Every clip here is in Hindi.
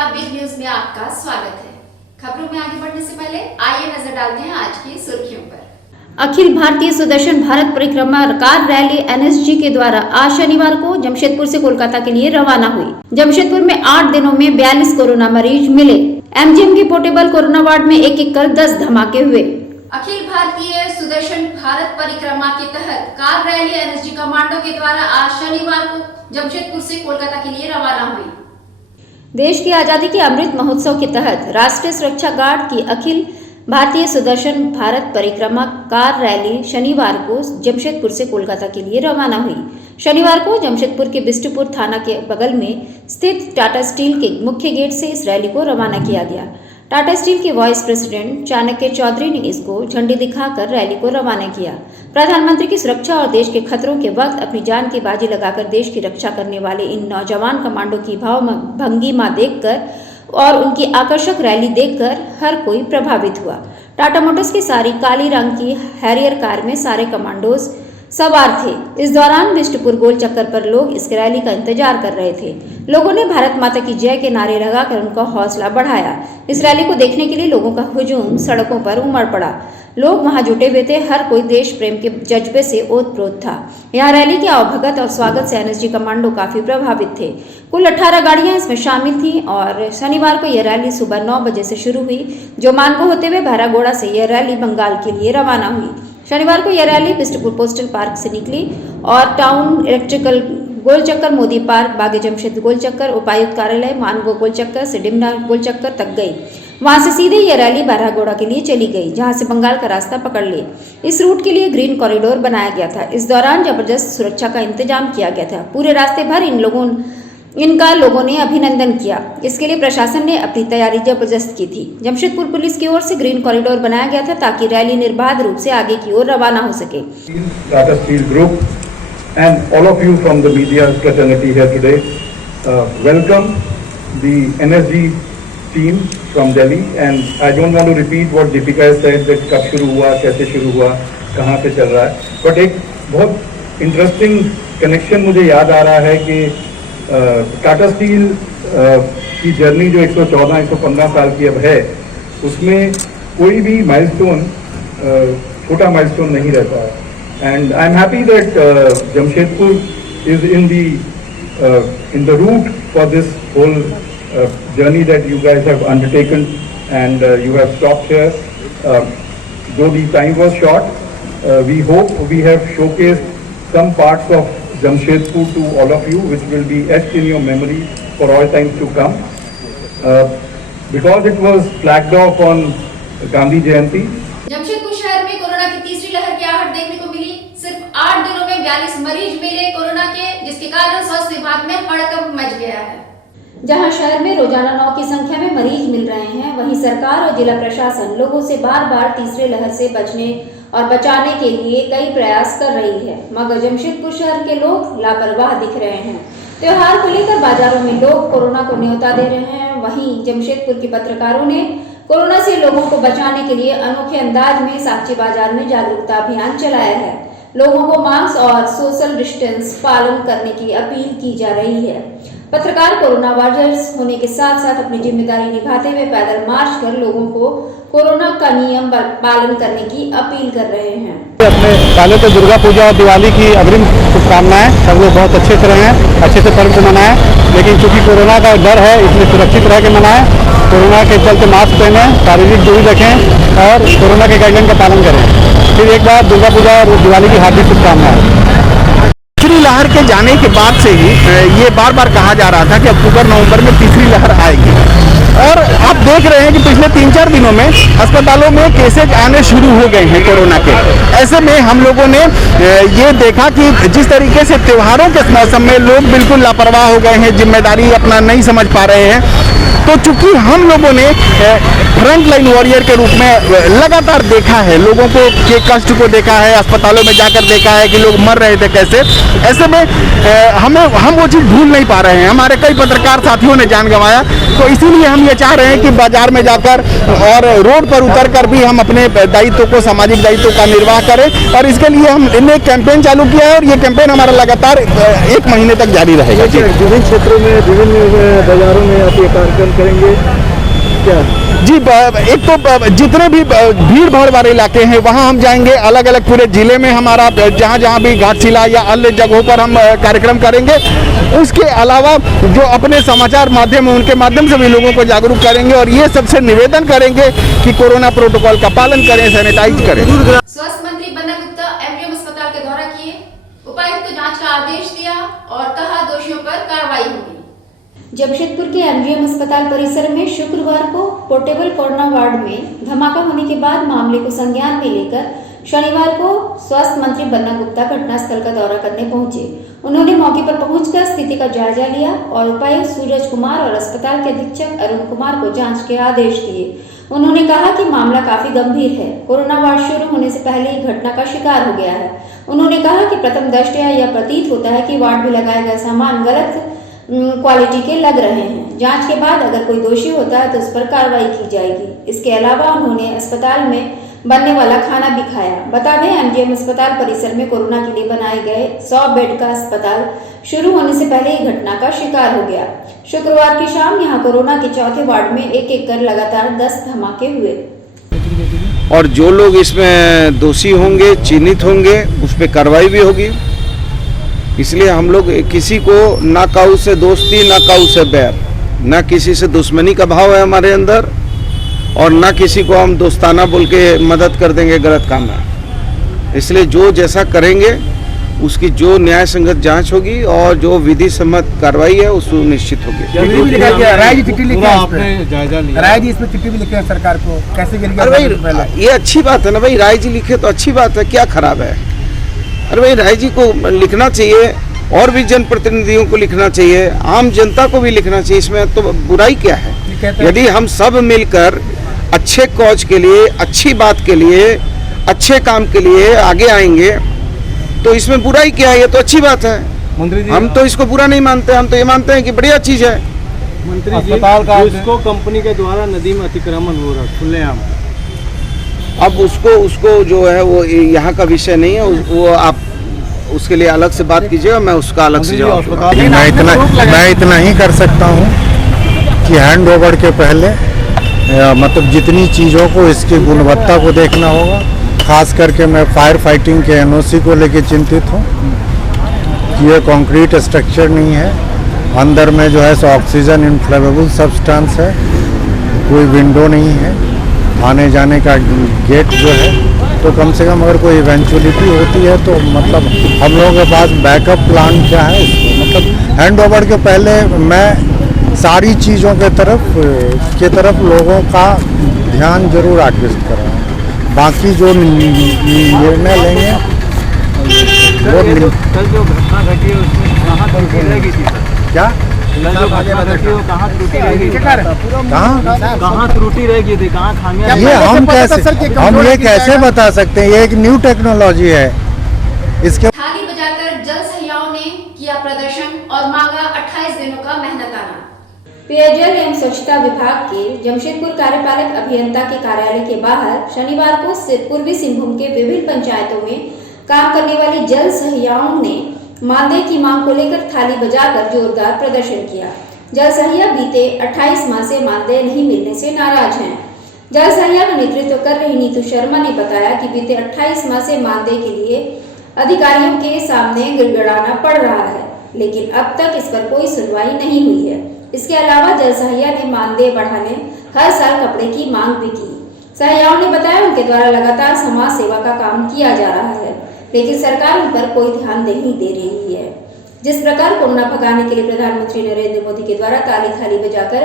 नमस्कार, बिग न्यूज में आपका स्वागत है। खबरों में आगे बढ़ने से पहले आइए नजर डालते हैं आज की सुर्खियों पर। अखिल भारतीय सुदर्शन भारत परिक्रमा कार रैली एनएसजी के द्वारा आज शनिवार को जमशेदपुर से कोलकाता के लिए रवाना हुई। जमशेदपुर में 8 दिनों में 42 कोरोना मरीज मिले। एमजीएम के पोर्टेबल कोरोना वार्ड में एक कर 10 धमाके हुए। अखिल भारतीय सुदर्शन भारत परिक्रमा के तहत कार रैली एनएसजी कमांडो के द्वारा आज शनिवार को जमशेदपुर से कोलकाता के लिए रवाना हुई। देश की आजादी के अमृत महोत्सव के तहत राष्ट्रीय सुरक्षा गार्ड की अखिल भारतीय सुदर्शन भारत परिक्रमा कार रैली शनिवार को जमशेदपुर से कोलकाता के लिए रवाना हुई। शनिवार को जमशेदपुर के बिष्टुपुर थाना के बगल में स्थित टाटा स्टील के मुख्य गेट से इस रैली को रवाना किया गया। टाटा स्टील के वाइस प्रेसिडेंट चाणक्य चौधरी ने इसको झंडी दिखाकर रैली को रवाना किया। प्रधानमंत्री की सुरक्षा और देश के खतरों के वक्त अपनी जान की बाजी लगाकर देश की रक्षा करने वाले इन नौजवान कमांडो की भाव भंगिमा देखकर और उनकी आकर्षक रैली देखकर हर कोई प्रभावित हुआ। टाटा मोटर्स की सारी काली रंग की हैरियर कार में सारे कमांडोज सवार थे। इस दौरान बिष्टुपुर गोल चक्कर पर लोग इस रैली का इंतजार कर रहे थे। लोगों ने भारत माता की जय के नारे लगाकर उनका हौसला बढ़ाया। इस रैली को देखने के लिए लोगों का हुजूम सड़कों पर उमड़ पड़ा। लोग वहां जुटे हुए थे। हर कोई देश प्रेम के जज्बे से ओतप्रोत था। यहाँ रैली के आवभगत और स्वागत से एनएसजी कमांडो काफी प्रभावित थे। कुल 18 गाड़ियां इसमें शामिल थी और शनिवार को यह रैली सुबह 9 बजे से शुरू हुई, जो मानगो होते हुए भैरागोड़ा से यह रैली बंगाल के लिए रवाना हुई। शनिवार को यह रैली बिष्टुपुर पोस्टल पार्क से निकली और टाउन इलेक्ट्रिकल गोल चक्कर, मोदी पार्क, बागे जमशेद गोल चक्कर, उपायुक्त कार्यालय, मानगो गोल चक्कर से डिमना गोल चक्कर तक गई। वहां से सीधे यह रैली बरहागोड़ा के लिए चली गई, जहां से बंगाल का रास्ता पकड़ लिए। इस रूट के लिए ग्रीन कॉरिडोर बनाया गया था। इस दौरान जबरदस्त सुरक्षा का इंतजाम किया गया था। पूरे रास्ते भर इनका लोगों ने अभिनंदन किया। इसके लिए प्रशासन ने अपनी तैयारी जबरदस्त की थी। जमशेदपुर पुलिस की ओर से ग्रीन कॉरिडोर बनाया गया था ताकि रैली निर्बाध रूप से आगे की ओर रवाना हो सके। Tata steel group and all of you from the media fraternity here today, welcome the NSG team from Delhi, and I don't want to repeat what Deepika has said that कब शुरू हुआ, कैसे शुरू हुआ, कहाँ पे चल रहा है, but एक बहुत इंटरेस्टिंग कनेक्शन मुझे याद आ रहा है कि टाटा स्टील की जर्नी जो 114-115 साल की अब है, उसमें कोई भी माइलस्टोन छोटा माइलस्टोन नहीं रहता है। And I'm happy that Jamshedpur is in the route for this whole journey that you guys have undertaken, and you have stopped here. Though the time was short, we hope we have showcased some parts of Jamshedpur to all of you, which will be etched in your memory for all times to come. Because it was flagged off on Gandhi Jayanti. Jamshedpur शहर में कोरोना की तीसरी लहर की आहट देखने को मिली। सिर्फ 8 दिनों में 42 मरीज मिले कोरोना के, जिसके कारण स्वास्थ्य विभाग में हड़कंप मच गया है। जहां शहर में रोजाना 9 की संख्या में मरीज मिल रहे हैं, वहीं सरकार और जिला प्रशासन लोगों से बार-बार तीसरे लहर से बचने और बचाने के लिए कई प्रयास कर रही है, मगर जमशेदपुर शहर के लोग लापरवाह दिख रहे हैं। त्योहार को लेकर बाजारों में लोग कोरोना को न्योता दे रहे हैं। वहीं जमशेदपुर के पत्रकारों ने कोरोना से लोगों को बचाने के लिए अनोखे अंदाज में साक्षी बाजार में जागरूकता अभियान चलाया है। लोगों को मास्क और सोशल डिस्टेंस पालन करने की अपील की जा रही है। पत्रकार कोरोना वॉरियर्स होने के साथ साथ अपनी जिम्मेदारी निभाते हुए पैदल मार्च कर लोगों को कोरोना का नियम पालन करने की अपील कर रहे हैं। अपने पहले तो दुर्गा पूजा और दिवाली की अग्रिम शुभकामनाएं। सब लोग बहुत अच्छे से रहें, अच्छे से पर्व को मनाएं, लेकिन चूंकि कोरोना का डर है इसलिए सुरक्षित रह के मनाएं। कोरोना के चलते मास्क पहनें, शारीरिक दूरी रखें और कोरोना के गाइडलाइन का पालन करें। फिर एक बार दुर्गा पूजा और दिवाली की हार्दिक शुभकामनाएं। तीसरी लहर के जाने के बाद से ही ये बार बार कहा जा रहा था कि अक्टूबर-नवंबर में तीसरी लहर आएगी, और आप देख रहे हैं कि पिछले 3-4 दिनों में अस्पतालों में केसेज आने शुरू हो गए हैं कोरोना के। ऐसे में हम लोगों ने ये देखा कि जिस तरीके से त्योहारों के मौसम में लोग बिल्कुल लापरवाह हो गए हैं, जिम्मेदारी अपना नहीं समझ पा रहे हैं, तो चूंकि हम लोगों ने फ्रंट लाइन वॉरियर के रूप में लगातार देखा है, लोगों को के कष्ट को देखा है, अस्पतालों में जाकर देखा है कि लोग मर रहे थे कैसे। ऐसे में हम वो चीज़ भूल नहीं पा रहे हैं। हमारे कई पत्रकार साथियों ने जान गंवाया, तो इसीलिए हम ये चाह रहे हैं कि बाजार में जाकर कर और रोड पर उतर कर भी हम अपने दायित्व को, सामाजिक दायित्व का निर्वाह करें। और इसके लिए हमने एक कैंपेन चालू किया है और ये कैंपेन हमारा लगातार 1 महीने तक जारी रहेगा। जी, विभिन्न क्षेत्रों में, विभिन्न बाजारों में आप ये कार्यक्रम करेंगे क्या? जी, एक तो जितने भी भीड़ भाड़ वाले इलाके हैं वहाँ हम जाएंगे, अलग अलग पूरे जिले में हमारा जहाँ जहाँ भी घाटशिला या अन्य जगहों पर हम कार्यक्रम करेंगे। उसके अलावा जो अपने समाचार माध्यम है उनके माध्यम से भी लोगों को जागरूक करेंगे और ये सबसे निवेदन करेंगे कि कोरोना प्रोटोकॉल का पालन करें, सैनिटाइज करें। स्वास्थ्य मंत्री बन्ना गुप्ता एमजीएम अस्पताल का दौरा किए, उपायुक्त को जांच का आदेश दिया और कहा दोषियों पर कार्रवाई होगी। जमशेदपुर के एमजीएम अस्पताल परिसर में शुक्रवार को पोर्टेबल कोरोना वार्ड में धमाका होने के बाद मामले को संज्ञान में लेकर शनिवार को स्वास्थ्य मंत्री बन्ना गुप्ता घटनास्थल का दौरा करने पहुंचे। उन्होंने मौके पर पहुंचकर स्थिति का जायजा लिया और उपायुक्त सूरज कुमार और अस्पताल के अधीक्षक अरुण कुमार को जांच के आदेश दिए। उन्होंने कहा कि मामला काफी गंभीर है, कोरोना वार्ड शुरू होने से पहले ही घटना का शिकार हो गया है। उन्होंने कहा कि प्रथम दृष्टया यह प्रतीत होता है कि वार्ड में लगाए गए सामान गलत क्वालिटी के लग रहे हैं। जांच के बाद अगर कोई दोषी होता है तो उस पर कार्रवाई की जाएगी। इसके अलावा उन्होंने अस्पताल में बनने वाला खाना भी खाया। बता दें, एमजीएम अस्पताल परिसर में कोरोना के लिए बनाए गए 100 बेड का अस्पताल शुरू होने से पहले ही घटना का शिकार हो गया। शुक्रवार की शाम यहां कोरोना के चौथे वार्ड में एक एक कर लगातार 10 धमाके हुए और जो लोग इसमें दोषी होंगे, चिन्हित होंगे, उस पर कार्रवाई भी होगी। इसलिए हम लोग किसी को ना काऊ से दोस्ती, ना काऊ से बैर, ना किसी से दुश्मनी का भाव है हमारे अंदर और ना किसी को हम दोस्ताना बोल के मदद कर देंगे गलत काम में। इसलिए जो जैसा करेंगे उसकी जो न्याय संगत जांच होगी और जो विधि सम्मत कार्रवाई है उसको निश्चित होगी। राय जी चिट्ठी लिखी भी लिखे सरकार को, कैसे? अरे भाई, ये अच्छी बात है ना भाई, राय जी लिखे तो अच्छी बात है, क्या खराब है? अरे भाई, राय जी को लिखना चाहिए और भी जनप्रतिनिधियों को लिखना चाहिए, आम जनता को भी लिखना चाहिए। इसमें तो बुराई क्या है? यदि हम सब मिलकर अच्छे कॉज के लिए, अच्छी बात के लिए, अच्छे काम के लिए आगे आएंगे तो इसमें बुराई क्या है? ये तो अच्छी बात है। मंत्री जी, हम तो इसको बुरा नहीं मानते, हम तो ये मानते हैं कि बढ़िया चीज है। मंत्री जी, अस्पताल का उसको कंपनी के द्वारा नदी में अतिक्रमण हो रहा है खुलेआम। अब उसको जो है वो यहाँ का विषय नहीं है, वो आप उसके लिए अलग से बात कीजिएगा, मैं उसका अलग से जवाब दूंगा। मैं इतना ही कर सकता हूँ कि हैंड ओवर के पहले मतलब जितनी चीज़ों को, इसकी गुणवत्ता को देखना होगा। खास करके मैं फायर फाइटिंग के एनओसी को लेके चिंतित हूँ कि ये कंक्रीट स्ट्रक्चर नहीं है, अंदर में जो है सो ऑक्सीजन इनफ्लेमेबल सब्सटेंस है, कोई विंडो नहीं है, आने जाने का गेट जो है, तो कम से कम अगर कोई इवेंचुअलिटी होती है तो मतलब हम लोगों के पास बैकअप प्लान क्या है इसको, मतलब हैंड ओवर के पहले मैं सारी चीज़ों के तरफ लोगों का ध्यान जरूर आकृष्ट कर रहा हूँ। बाकी जो निर्णय लेंगे वो कल जो घटना घटी है उसमें कहाँ त्रुटि रहेगी थी? क्या कहाँ त्रुटि रहेगी? कहाँ त्रुटि रहेगी थी? कहाँ खामियां? हम ये कैसे बता सकते हैं? ये एक न्यू टेक्नोलॉजी है। इसके थाली बजाकर जल सहियाओं ने किया प्रदर्शन और मांगा 28 दिनों का मेहनताना। पेयजल एवं स्वच्छता विभाग के जमशेदपुर कार्यपालक अभियंता के कार्यालय के बाहर शनिवार को पूर्वी सिंहभूम के विभिन्न पंचायतों में काम करने वाली जल सहियाओं ने मानदेय की मांग को लेकर थाली बजाकर जोरदार प्रदर्शन किया। जल सहिया बीते 28 माह से मानदेय नहीं मिलने से नाराज हैं। जल सहिया का नेतृत्व कर रही नीतू शर्मा ने बताया कि बीते 28 माह से मानदेय के लिए अधिकारियों के सामने गिड़गिड़ाना पड़ रहा है, लेकिन अब तक इस पर कोई सुनवाई नहीं हुई है। इसके अलावा जल सहिया ने मानदेय बढ़ाने हर साल कपड़े की मांग भी की। सहियाओं ने बताया उनके द्वारा लगातार समाज सेवा का काम किया जा रहा है, लेकिन सरकार उन पर कोई ध्यान नहीं दे रही है। जिस प्रकार कोरोना भगाने के लिए प्रधानमंत्री नरेंद्र मोदी के द्वारा ताली थाली बजाकर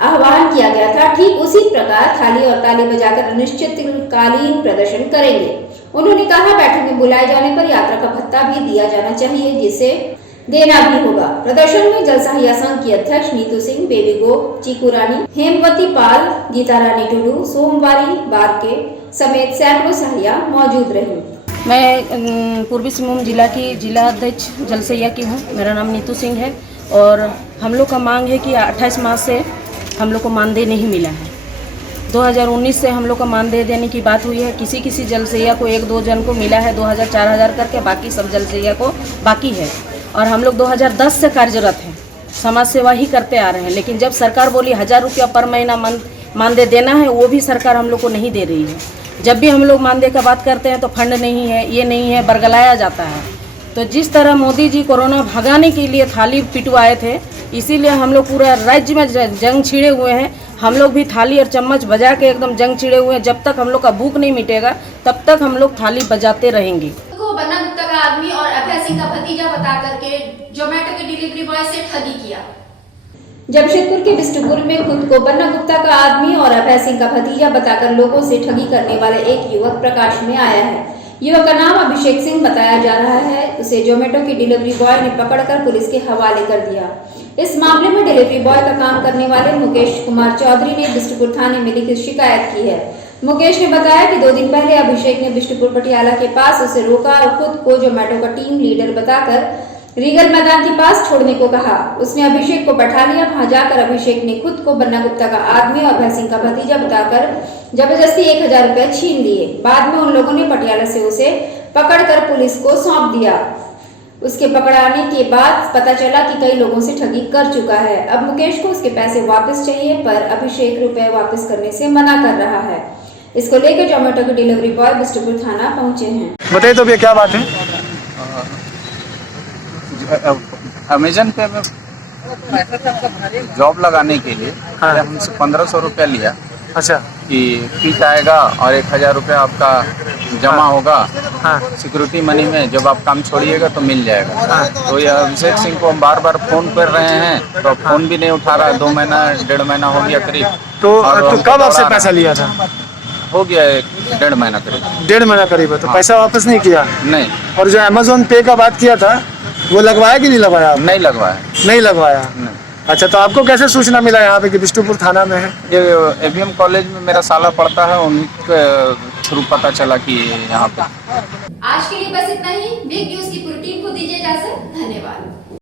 आह्वान किया गया था, ठीक उसी प्रकार थाली और ताली बजाकर अनिश्चितकालीन प्रदर्शन करेंगे। उन्होंने कहा बैठक में बुलाए जाने पर यात्रा का भत्ता भी दिया जाना चाहिए, जिसे देना भी होगा। प्रदर्शन में जल सहिया संघ की अध्यक्ष नीतू सिंह, बेबी गोप, चीकू रानी, हेमवती पाल, गीता रानी टुडू, सोमवारी बारके समेत सैकड़ों सहिया मौजूद रही। मैं पूर्वी सिंहभूम जिला की जिला अध्यक्ष जल सहिया की हूँ। मेरा नाम नीतू सिंह है और हम लोग का मांग है कि 28 माह से हम लोग को मानदेय नहीं मिला है। 2019 से हम लोग का मानदेय देने की बात हुई है। किसी किसी जलसैया को 1-2 जन को मिला है 2000-4000 करके, बाकी सब जलसैया को बाकी है। और हम लोग 2010 से कार्यरत हैं, समाज सेवा ही करते आ रहे हैं। लेकिन जब सरकार बोली 1000 रुपया पर महीना मानदेय देना है, वो भी सरकार हम लोग को नहीं दे रही है। जब भी हम लोग मानदेय का बात करते हैं तो फंड नहीं है, ये नहीं है, बरगलाया जाता है। तो जिस तरह मोदी जी कोरोना भगाने के लिए थाली पिटवाए थे, इसीलिए हम लोग पूरा राज्य में जंग छिड़े हुए हैं। हम लोग भी थाली और चम्मच बजा के एकदम जंग छिड़े हुए हैं। जब तक हम लोग का भूख नहीं मिटेगा तब तक हम लोग थाली बजाते रहेंगे। को बन्ना गुप्ता का आदमी और अभय सिंह का भतीजा बता करके जोमेटो के डिलीवरी बॉय से ठगी किया। जमशेदपुर के बिष्टुपुर में खुद को बन्ना गुप्ता का आदमी और अभय सिंह का भतीजा बताकर लोगों से ठगी करने वाले एक युवक प्रकाश में आया है। युवक का नाम अभिषेक सिंह बताया जा रहा है। उसे जोमेटो के डिलीवरी बॉय ने पकड़कर पुलिस के हवाले कर दिया। इस मामले में डिलीवरी बॉय का काम करने वाले मुकेश कुमार चौधरी ने बिष्टुपुर थाने में लिखित शिकायत की है। मुकेश ने बताया कि 2 दिन पहले अभिषेक ने बिष्टुपुर पटियाला के पास उसे रोका और खुद को जोमेटो का टीम लीडर बताकर रीगल मैदान के पास छोड़ने को कहा। उसने अभिषेक को बैठा लिया। वहां जाकर अभिषेक ने खुद को बन्ना गुप्ता का आदमी और अभय सिंह का भतीजा बताकर जबरदस्ती 1000 रुपए छीन लिए। बाद में उन लोगों ने पटियाला से उसे पकड़कर पुलिस को सौंप दिया। उसके पकड़ाने के बाद पता चला कि कई लोगों से ठगी कर चुका है। अब मुकेश को उसके पैसे वापस चाहिए, पर अभिषेक रुपए वापस करने से मना कर रहा है। इसको लेकर जोमेटो के डिलीवरी बॉय बिष्टुपुर थाना पहुंचे हैं। बताइए तो भैया क्या बात है? अमेजन पे में जॉब लगाने के लिए हमसे 1500 रुपया लिया। अच्छा। कि किट आएगा और 1000 रुपया आपका जमा होगा सिक्योरिटी मनी में, जब आप काम छोड़िएगा तो मिल जाएगा। तो ये अभिषेक सिंह को हम बार बार फोन कर रहे हैं तो फोन भी नहीं उठा रहा। 2 महीना 1.5 महीना हो गया करीब। तो कब आपसे पैसा लिया था? हो गया 1.5 महीना करीब। 1.5 महीना करीब है। तो पैसा वापस नहीं किया? नहीं। और जो अमेजोन पे का बात किया था वो लगवाया कि नहीं लगवाया? नहीं लगवाया। नहीं लगवाया। नहीं। अच्छा, तो आपको कैसे सूचना मिला यहाँ पे कि बिष्टुपुर थाना में है? ये एवीएम कॉलेज में मेरा साला पढ़ता है, उनके थ्रू पता चला कि यहाँ पे। आज के लिए बस इतना ही। बिग न्यूज की पूरी टीम को दीजिए इजाजत। धन्यवाद।